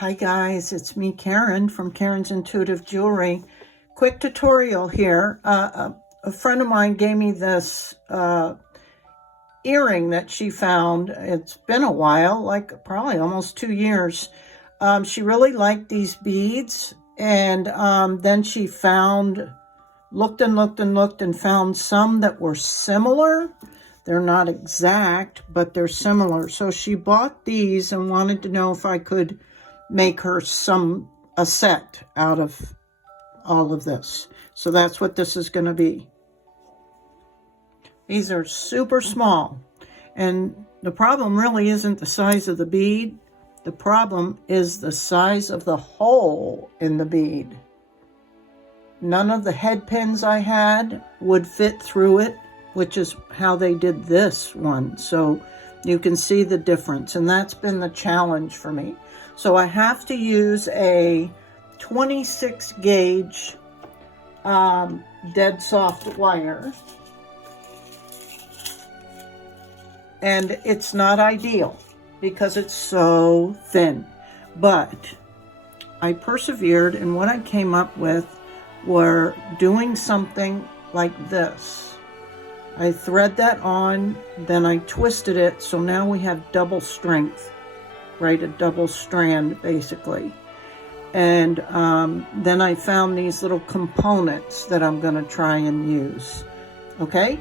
Hi guys, it's me Karen from Karen's Intuitive Jewelry. Quick tutorial here. A friend of mine gave me this earring that she found. It's been a while, like probably almost 2 years. She really liked these beads, and then she looked and found some that were similar. They're not exact, but they're similar. So she bought these and wanted to know if I could make her a set out of all of this. So that's what this is going to be. These are super small, and the problem really isn't the size of the bead. The problem is the size of the hole in the bead. None of the head pins I had would fit through it, which is how they did this one. So you can see the difference, and that's been the challenge for me. So I have to use a 26 gauge dead soft wire. And it's not ideal because it's so thin. But I persevered, and what I came up with were doing something like this. I thread that on, then I twisted it, so now we have double strength. Right, a double strand basically. And then I found these little components that I'm going to try and use. Okay?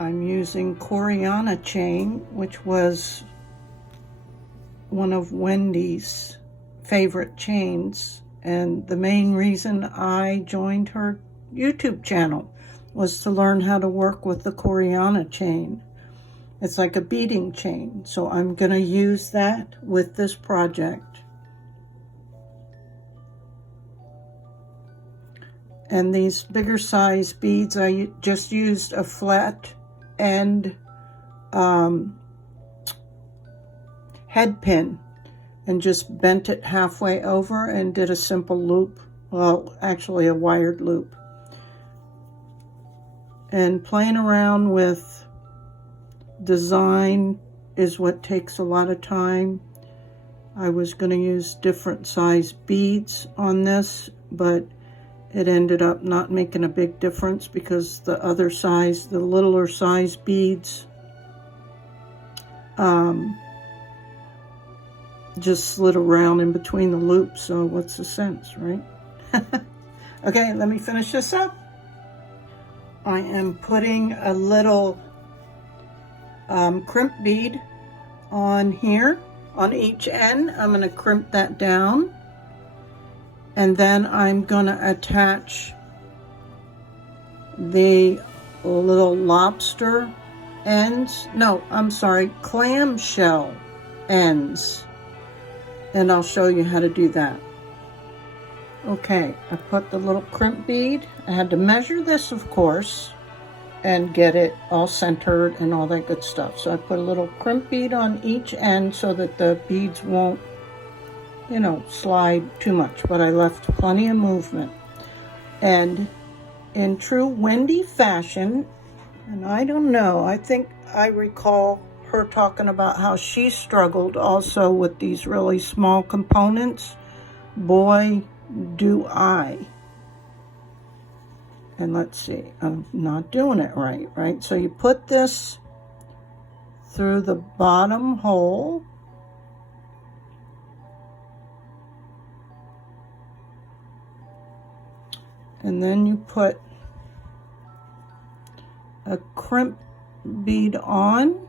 I'm using Coreana chain, which was one of Wendy's favorite chains. And the main reason I joined her YouTube channel was to learn how to work with the Coreana chain. It's like a beading chain. So I'm going to use that with this project. And these bigger size beads, I just used a flat end head pin and just bent it halfway over and did a simple loop. Well, actually a wired loop. And playing around with design is what takes a lot of time. I was going to use different size beads on this, but it ended up not making a big difference because the other size, the littler size beads, just slid around in between the loops. So what's the sense, right? Okay, let me finish this up. I am putting a little crimp bead on here, on each end. I'm going to crimp that down. And then I'm going to attach the little lobster ends. No, I'm sorry, clamshell ends. And I'll show you how to do that. Okay, I put the little crimp bead. I had to measure this, of course, and get it all centered and all that good stuff. So I put a little crimp bead on each end so that the beads won't, you know, slide too much, but I left plenty of movement. And in true Wendy fashion, and I don't know, I think I recall her talking about how she struggled also with these really small components. Boy, do I. And let's see, I'm not doing it right? So you put this through the bottom hole. And then you put a crimp bead on.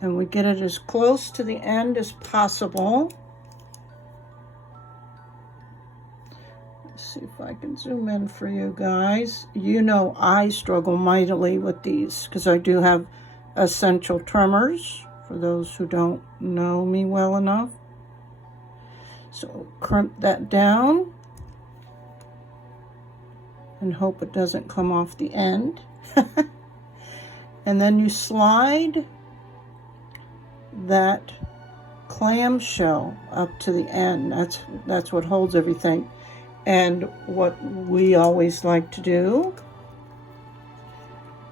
And we get it as close to the end as possible. Let's see if I can zoom in for you guys. You know I struggle mightily with these because I do have essential tremors, for those who don't know me well enough. So crimp that down and hope it doesn't come off the end. And then you slide that clamshell up to the end. That's what holds everything. And what we always like to do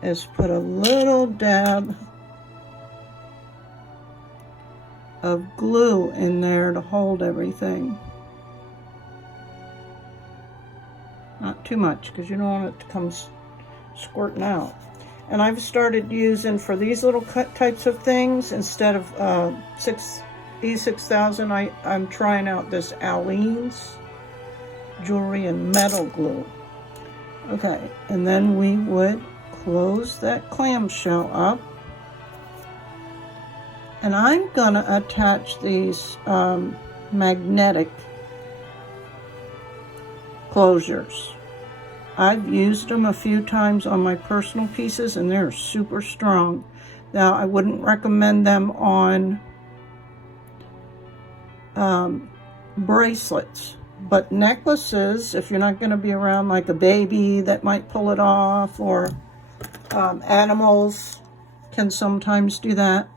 is put a little dab of glue in there to hold everything. Not too much, because you don't want it to come squirting out. And I've started using, for these little types of things, instead of E6000, I'm trying out this Aleene's jewelry and metal glue. Okay, and then we would close that clamshell up. And I'm gonna attach these magnetic closures. I've used them a few times on my personal pieces and they're super strong. Now, I wouldn't recommend them on bracelets, but necklaces, if you're not going to be around like a baby that might pull it off, or animals can sometimes do that.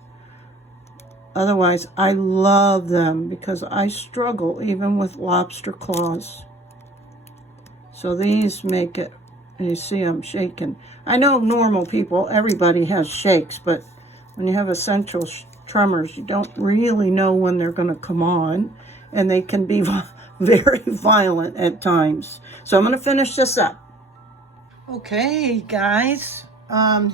Otherwise, I love them because I struggle even with lobster claws. So these make it, and you see I'm shaking. I know normal people, everybody has shakes, but when you have essential tremors, you don't really know when they're going to come on, and they can be very violent at times. So I'm going to finish this up. Okay, guys,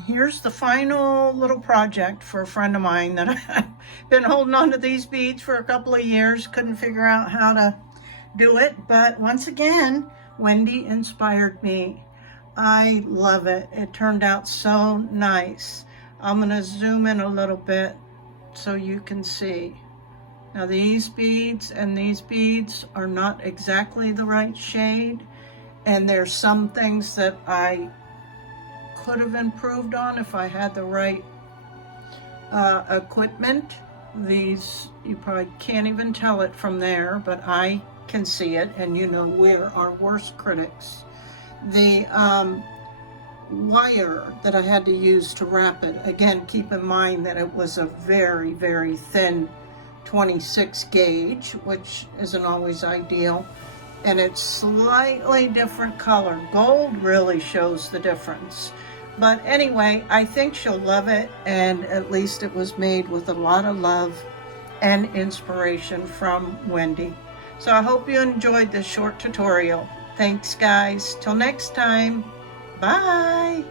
here's the final little project for a friend of mine that I've been holding on to these beads for a couple of years. Couldn't figure out how to do it, but once again, Wendy inspired me. I love it. It turned out so nice. I'm going to zoom in a little bit so you can see. Now these beads and these beads are not exactly the right shade, and there's some things that I could have improved on if I had the right equipment. These, you probably can't even tell it from there, but I can see it, and you know we're our worst critics. The wire that I had to use to wrap it, again, keep in mind that it was a very, very thin 26 gauge, which isn't always ideal, and it's slightly different color. Gold really shows the difference. But anyway, I think she'll love it, and at least it was made with a lot of love and inspiration from Wendy. So I hope you enjoyed this short tutorial. Thanks guys. Till next time. Bye.